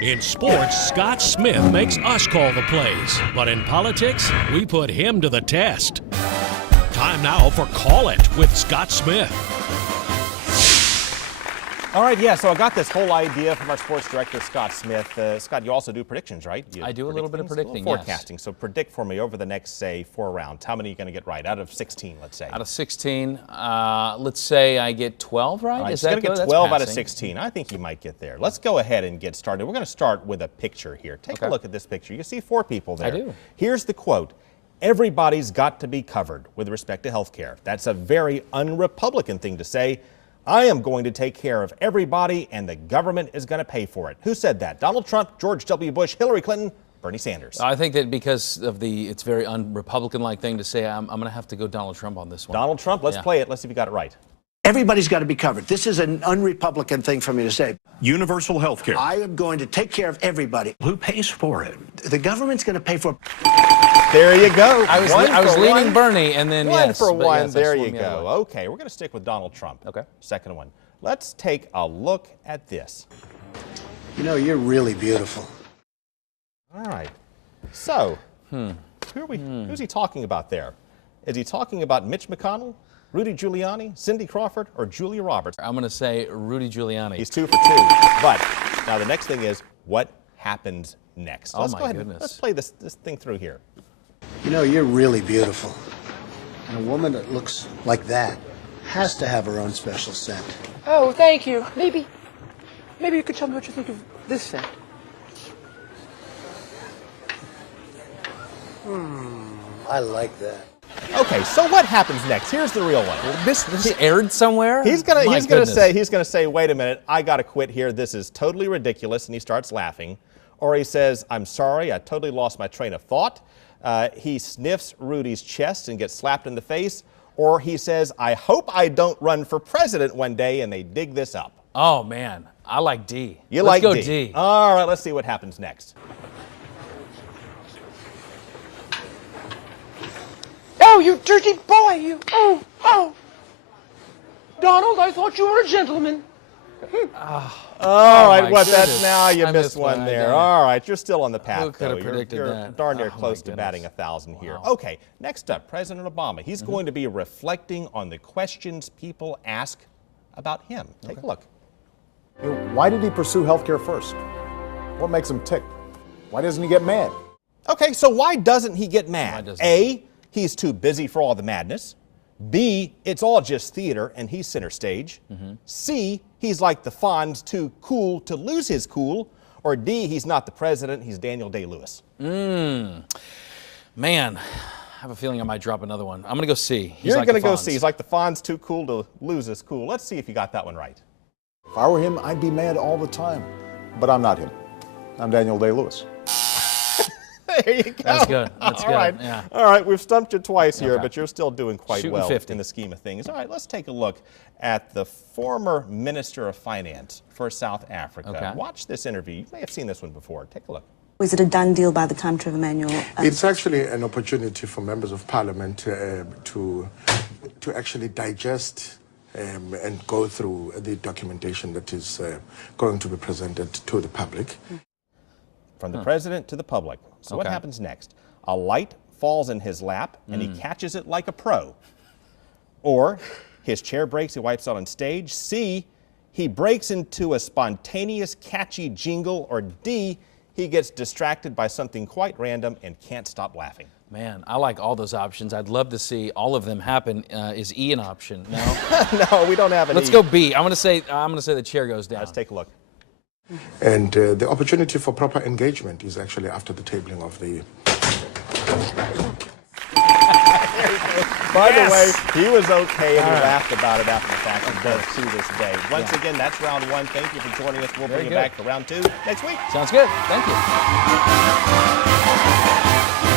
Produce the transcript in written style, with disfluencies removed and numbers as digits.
In sports, Scott Smith makes us call the plays. But in politics, we put him to the test. Time now for Call It with Scott Smith. All right, yeah, so I got this whole idea from our sports director, Scott Smith. Scott, you also do predictions, right? I do a little bit of predicting, forecasting. Yes. So predict for me over the next, say, 4 rounds. How many are you going to get right out of 16, let's say? Out of 16, let's say I get 12 right? All right, Is so that going to good? get 12 out of 16. I think you might get there. Let's go ahead and get started. We're going to start with a picture here. Take a look at this picture. You see 4 people there. I do. Here's the quote. Everybody's got to be covered with respect to health care. That's a very un-Republican thing to say. I am going to take care of everybody, and the government is going to pay for it. Who said that? Donald Trump, George W. Bush, Hillary Clinton, Bernie Sanders. I think that because of it's very un-Republican-like thing to say, I'm going to have to go Donald Trump on this one. Donald Trump, let's play it. Let's see if you got it right. Everybody's got to be covered. This is an un-Republican thing for me to say. Universal health care. I am going to take care of everybody. Who pays for it? The government's going to pay for it. There you go. I was leaning Bernie, and then one yes. for one. Yes, there you go. Okay, we're going to stick with Donald Trump. Okay. Second one. Let's take a look at this. You know, you're really beautiful. All right. So, who's he talking about there? Is he talking about Mitch McConnell, Rudy Giuliani, Cindy Crawford, or Julia Roberts? I'm going to say Rudy Giuliani. He's 2 for 2. But now the next thing is what happens next. Oh, Let's my go ahead goodness. And let's play this thing through here. You know, you're really beautiful. And a woman that looks like that has to have her own special scent. Oh, thank you. Maybe you could tell me what you think of this scent. I like that. Okay, so what happens next? Here's the real one. This aired somewhere? He's gonna goodness. say, wait a minute, I gotta quit here. This is totally ridiculous, and he starts laughing. Or he says, I'm sorry, I totally lost my train of thought. He sniffs Rudy's chest and gets slapped in the face. Or he says, I hope I don't run for president one day, and they dig this up. Oh, man. I like D. Let's go D. D. All right, let's see what happens next. Oh, you dirty boy, you. Oh. Donald, I thought you were a gentleman. All right, my that's goodness. now you I missed missed one one. there. Yeah. All right, you're still on the path. Who could have though. predicted you're that? darn near Oh, close my to batting goodness. 1,000 here. Wow. Okay, next up, President Obama. He's going to be reflecting on the questions people ask about him. Take a look. Why did he pursue healthcare first? What makes him tick? Why doesn't he get mad? Okay, so why doesn't he get mad? doesn't A, he's too busy for all the madness. B, it's all just theater and he's center stage. C, he's like the Fonz, too cool to lose his cool. Or D, he's not the president, he's Daniel Day-Lewis. Man, I have a feeling I might drop another one. I'm going to go C. You're like going to the go Fonz. C. He's like the Fonz, too cool to lose his cool. Let's see if you got that one right. If I were him, I'd be mad all the time. But I'm not him. I'm Daniel Day-Lewis. There you go. That's good. That's All good. right. Yeah. All right, we've stumped you twice here, Okay. but you're still doing quite Shooting well 50. in the scheme of things. All right, let's take a look at the former Minister of Finance for South Africa. Okay. Watch this interview. You may have seen this one before. Take a look. Is it a done deal by the time Trevor Manuel? It's actually an opportunity for members of parliament to actually digest and go through the documentation that is going to be presented to the public. From the president to the public. So what Okay. happens next? A light falls in his lap, and he catches it like a pro. Or his chair breaks, he wipes out on stage. C, he breaks into a spontaneous, catchy jingle. Or D, he gets distracted by something quite random and can't stop laughing. Man, I like all those options. I'd love to see all of them happen. Is E an option? No. No, we don't have any. Let's go B. I'm going to say the chair goes down. Let's take a look. And the opportunity for proper engagement is actually after the tabling of the... By the way, he was okay and he laughed about it after the fact and does to this day. Once again, that's round one. Thank you for joining us. We'll bring you back for round two next week. Sounds good. Thank you.